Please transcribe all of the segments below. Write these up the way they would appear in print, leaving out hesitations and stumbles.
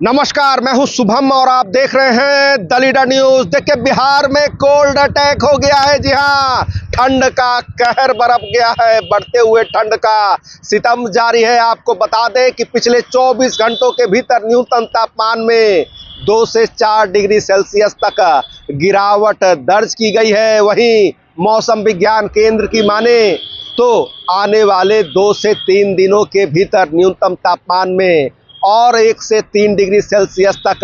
नमस्कार, मैं हूं शुभम और आप देख रहे हैं द लीडर न्यूज। देखिए, बिहार में कोल्ड अटैक हो गया है। जी हां, ठंड का कहर बरप गया है। बढ़ते हुए ठंड का सितम जारी है। आपको बता दें कि पिछले 24 घंटों के भीतर न्यूनतम तापमान में 2 से 4 डिग्री सेल्सियस तक गिरावट दर्ज की गई है। वहीं मौसम विज्ञान केंद्र की माने तो आने वाले 2 से 3 दिनों के भीतर न्यूनतम तापमान में और 1 से 3 डिग्री सेल्सियस तक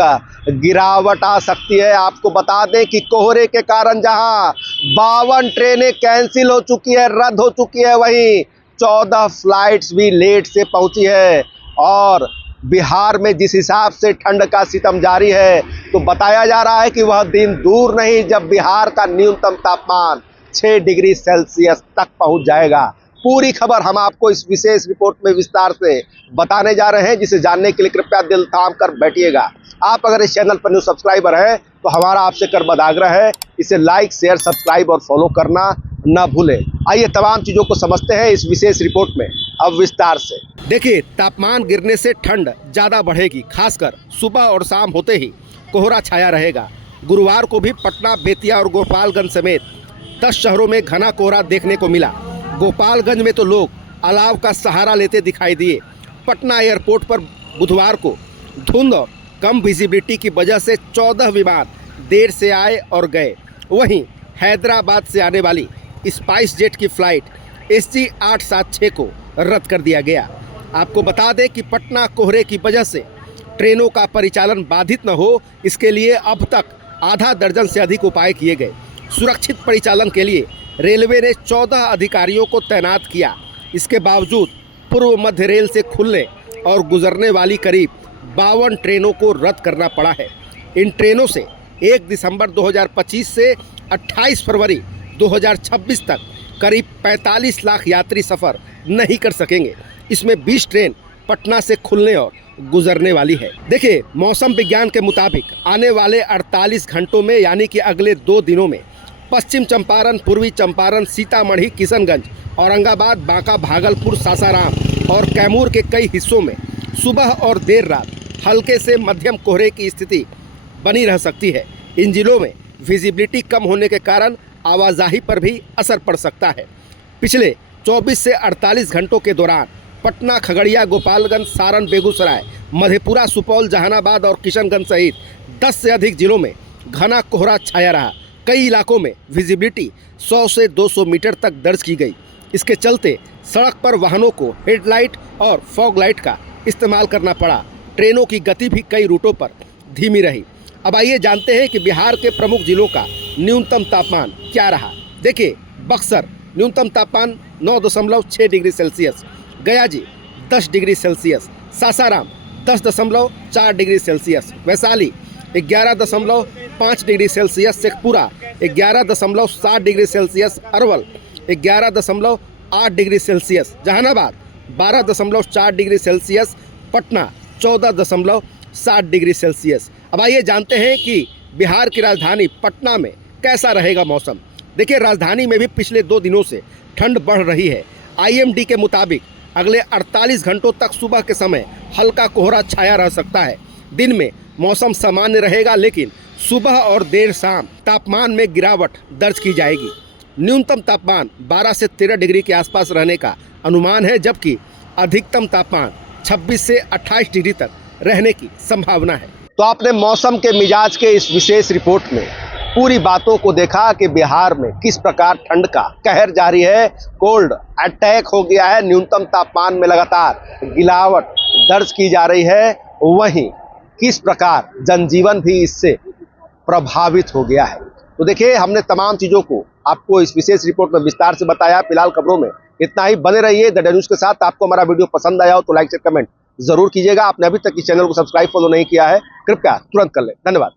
गिरावट आ सकती है। आपको बता दें कि कोहरे के कारण जहां 52 ट्रेनें कैंसिल हो चुकी है, रद्द हो चुकी है, वहीं 14 फ्लाइट्स भी लेट से पहुंची है। और बिहार में जिस हिसाब से ठंड का सितम जारी है, तो बताया जा रहा है कि वह दिन दूर नहीं जब बिहार का न्यूनतम तापमान 6 डिग्री सेल्सियस तक पहुंच जाएगा। पूरी खबर हम आपको इस विशेष रिपोर्ट में विस्तार से बताने जा रहे हैं, जिसे जानने के लिए कृपया दिल थाम कर बैठिएगा। आप अगर इस चैनल पर न्यू सब्सक्राइबर हैं तो हमारा आपसे करबद्ध आग्रह है, इसे लाइक, शेयर, सब्सक्राइब और फॉलो करना न भूलें। आइए तमाम चीज़ों को समझते हैं इस विशेष रिपोर्ट में अब विस्तार से। देखिए, तापमान गिरने से ठंड ज़्यादा बढ़ेगी। खासकर सुबह और शाम होते ही कोहरा छाया रहेगा। गुरुवार को भी पटना, बेतिया और गोपालगंज समेत 10 शहरों में घना कोहरा देखने को मिला। गोपालगंज में तो लोग अलाव का सहारा लेते दिखाई दिए। पटना एयरपोर्ट पर बुधवार को धुंध और कम विजिबिलिटी की वजह से 14 विमान देर से आए और गए। वहीं हैदराबाद से आने वाली स्पाइस जेट की फ्लाइट SG 876 को रद्द कर दिया गया। आपको बता दें कि पटना कोहरे की वजह से ट्रेनों का परिचालन बाधित न हो, इसके लिए अब तक आधा दर्जन से अधिक उपाय किए गए। सुरक्षित परिचालन के लिए रेलवे ने 14 अधिकारियों को तैनात किया। इसके बावजूद पूर्व मध्य रेल से खुलने और गुजरने वाली करीब 52 ट्रेनों को रद्द करना पड़ा है। इन ट्रेनों से 1 दिसंबर 2025 से 28 फरवरी 2026 तक करीब 45 लाख यात्री सफ़र नहीं कर सकेंगे। इसमें 20 ट्रेन पटना से खुलने और गुजरने वाली है। देखिए, मौसम विज्ञान के मुताबिक आने वाले 48 घंटों में, यानी कि अगले 2 दिनों में पश्चिम चंपारण, पूर्वी चंपारण, सीतामढ़ी, किशनगंज, औरंगाबाद, बांका, भागलपुर, सासाराम और कैमूर के कई हिस्सों में सुबह और देर रात हल्के से मध्यम कोहरे की स्थिति बनी रह सकती है। इन जिलों में विजिबिलिटी कम होने के कारण आवाजाही पर भी असर पड़ सकता है। पिछले 24 से 48 घंटों के दौरान पटना, खगड़िया, गोपालगंज, सारण, बेगूसराय, मधेपुरा, सुपौल, जहानाबाद और किशनगंज सहित 10 से अधिक जिलों में घना कोहरा छाया रहा। कई इलाकों में विजिबिलिटी 100 से 200 मीटर तक दर्ज की गई। इसके चलते सड़क पर वाहनों को हेडलाइट और फॉग लाइट का इस्तेमाल करना पड़ा। ट्रेनों की गति भी कई रूटों पर धीमी रही। अब आइए जानते हैं कि बिहार के प्रमुख जिलों का न्यूनतम तापमान क्या रहा। देखिए, बक्सर न्यूनतम तापमान 9.6 degree Celsius, Gaya ji 10 degree Celsius, Sasaram 10.4 degree Celsius, Vaishali 11.5 degree Celsius, Sheikhpura 11.7 degree Celsius, Arwal 11.8 degree Celsius, Jehanabad 12.4 degree Celsius, Patna 14.7 degree Celsius. अब आइए जानते हैं कि बिहार की राजधानी पटना में कैसा रहेगा मौसम। देखिए, राजधानी में भी पिछले 2 दिनों से ठंड बढ़ रही है। IMD के मुताबिक अगले 48 घंटों तक सुबह के समय हल्का कोहरा छाया रह सकता है। दिन में मौसम सामान्य रहेगा, लेकिन सुबह और देर शाम तापमान में गिरावट दर्ज की जाएगी। न्यूनतम तापमान 12 से 13 डिग्री के आसपास रहने का अनुमान है, जबकि अधिकतम तापमान 26 से 28 डिग्री तक रहने की संभावना है। तो आपने मौसम के मिजाज के इस विशेष रिपोर्ट में पूरी बातों को देखा कि बिहार में किस प्रकार ठंड का कहर जारी है। कोल्ड अटैक हो गया है। न्यूनतम तापमान में लगातार गिरावट दर्ज की जा रही है। वहीं किस प्रकार जनजीवन भी इससे प्रभावित हो गया है। तो देखिए, हमने तमाम चीज़ों को आपको इस विशेष रिपोर्ट में विस्तार से बताया। फिलहाल खबरों में इतना ही। बने रहिए द न्यूज़ के साथ। आपको हमारा वीडियो पसंद आया हो तो लाइक से कमेंट जरूर कीजिएगा। आपने अभी तक इस चैनल को सब्सक्राइब फॉलो नहीं किया है, कृपया तुरंत कर लें। धन्यवाद।